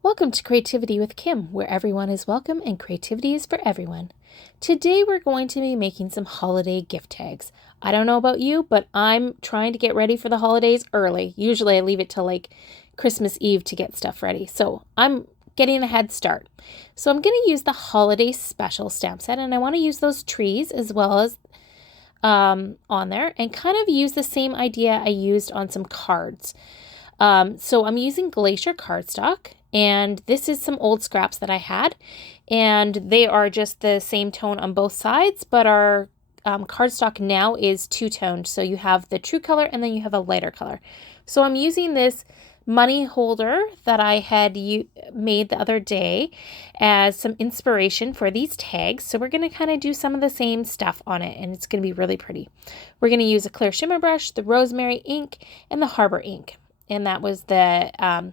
Welcome to Creativity with Kim, where everyone is welcome and creativity is for everyone. Today we're going to be making some holiday gift tags. I don't know about you, but I'm trying to get ready for the holidays early. Usually I leave it till like Christmas Eve to get stuff ready. So I'm getting a head start. So I'm going to use the Holiday Special Stamp Set, and I want to use those trees as well as on there and kind of use the same idea I used on some cards. So I'm using Glacier Cardstock, and this is some old scraps that I had, and they are just the same tone on both sides, but our cardstock now is two-toned. So you have the true color and then you have a lighter color. So I'm using this money holder that I had made the other day as some inspiration for these tags. So we're going to kind of do some of the same stuff on it, and it's going to be really pretty. We're going to use a clear shimmer brush, the Rosemary ink, and the Harbour ink. And that was the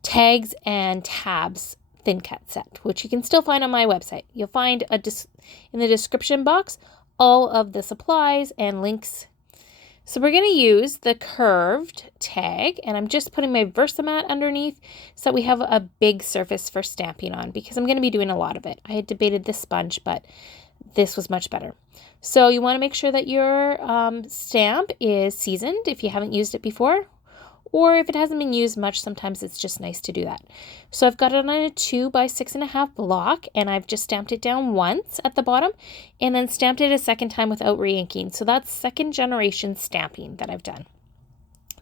tags and tabs thin cut set, which you can still find on my website. You'll find in the description box all of the supplies and links. So we're going to use the curved tag, and I'm just putting my Versamat underneath so that we have a big surface for stamping on, because I'm going to be doing a lot of it. I had debated this sponge, but this was much better. So you want to make sure that your stamp is seasoned if you haven't used it before. Or if it hasn't been used much, sometimes it's just nice to do that. So I've got it on a 2 by 6.5 block, and I've just stamped it down once at the bottom and then stamped it a second time without re-inking. So that's second generation stamping that I've done.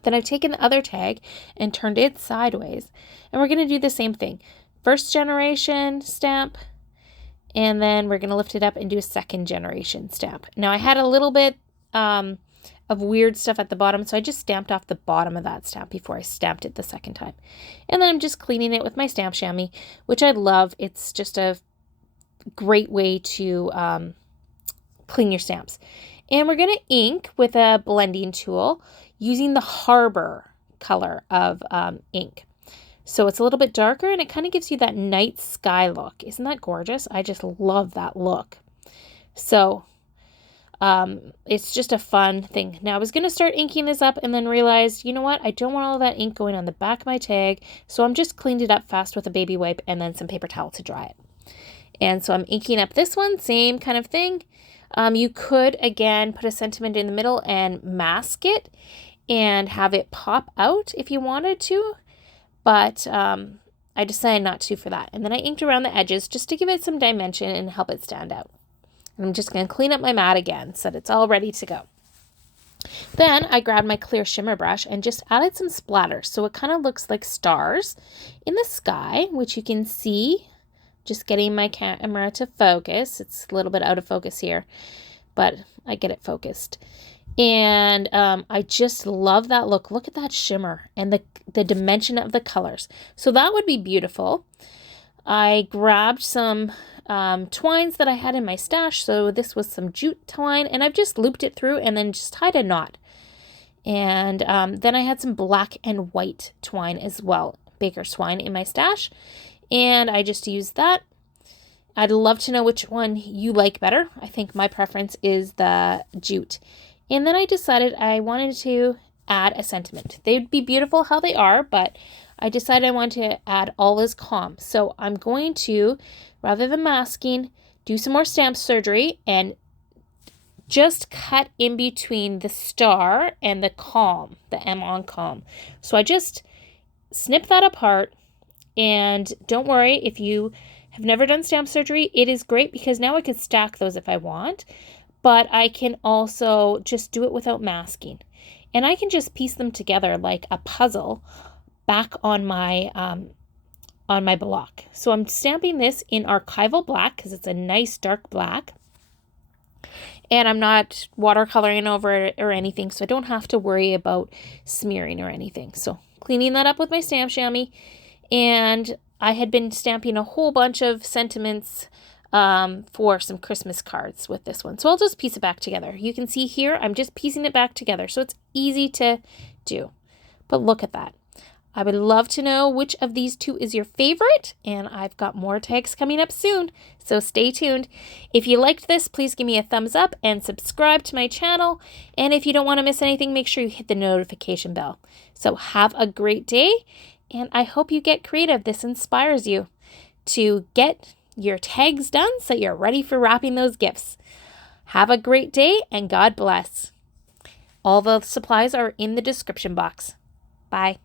Then I've taken the other tag and turned it sideways, and we're going to do the same thing. First generation stamp, and then we're going to lift it up and do a second generation stamp. Now I had a little bit of weird stuff at the bottom, so I just stamped off the bottom of that stamp before I stamped it the second time. And then I'm just cleaning it with my stamp chamois, which I love. It's just a great way to clean your stamps. And we're going to ink with a blending tool using the Harbour color of ink. So it's a little bit darker, and it kind of gives you that night sky look. Isn't that gorgeous? I just love that look. So it's just a fun thing. Now I was going to start inking this up and then realized, you know what? I don't want all that ink going on the back of my tag. So I'm just cleaned it up fast with a baby wipe and then some paper towel to dry it. And so I'm inking up this one, same kind of thing. You could, again, put a sentiment in the middle and mask it and have it pop out if you wanted to. But I decided not to for that. And then I inked around the edges just to give it some dimension and help it stand out. I'm just going to clean up my mat again so that it's all ready to go. Then I grabbed my clear shimmer brush and just added some splatters. So it kind of looks like stars in the sky, which you can see. Just getting my camera to focus. It's a little bit out of focus here, but I get it focused. And I just love that look. Look at that shimmer and the dimension of the colors. So that would be beautiful. I grabbed some twines that I had in my stash. So this was some jute twine, and I've just looped it through and then just tied a knot. And then I had some black and white twine as well, baker's twine in my stash, and I just used that. I'd love to know which one you like better. I think my preference is the jute. And then I decided I wanted to add a sentiment. They'd be beautiful how they are, but I decided I want to add all is calm. So I'm going to, rather than masking, do some more stamp surgery and just cut in between the star and the calm, the M on calm. So I just snip that apart, and don't worry if you have never done stamp surgery, it is great because now I can stack those if I want, but I can also just do it without masking. And I can just piece them together like a puzzle back on my block. So I'm stamping this in archival black because it's a nice dark black, and I'm not watercoloring over it or anything, so I don't have to worry about smearing or anything. So cleaning that up with my stamp chamois, and I had been stamping a whole bunch of sentiments for some Christmas cards with this one. So I'll just piece it back together. You can see here I'm just piecing it back together, so it's easy to do. But look at that. I would love to know which of these two is your favorite, and I've got more tags coming up soon, so stay tuned. If you liked this, please give me a thumbs up and subscribe to my channel, and if you don't want to miss anything, make sure you hit the notification bell. So have a great day, and I hope you get creative. This inspires you to get your tags done so you're ready for wrapping those gifts. Have a great day and God bless. All the supplies are in the description box. Bye.